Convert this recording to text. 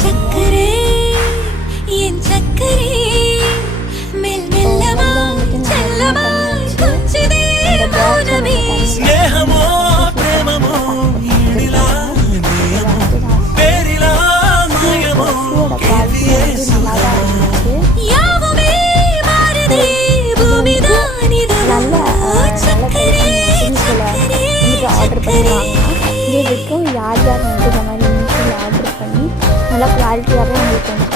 சக்கரே என் சக்கரே மெல் மெல்லமா செல்லமா கொஞ்சதே மௌனமே ஸ்நேகமோ பிரேமமோ ஈடிலா நேயமோ பேரிலா மாயமோ கேள்வியே யாவுமே மாறுதே பூமிதானிதவோ சக்கரே சக்கரே ஆர்டர் பண்ணுவாங்க. இதுக்கும் யார் யார் வந்து இந்த மாதிரி மீஷோவில் ஆர்டர் பண்ணி நல்லா குவாலிட்டியாகவே உங்களுக்கு வந்து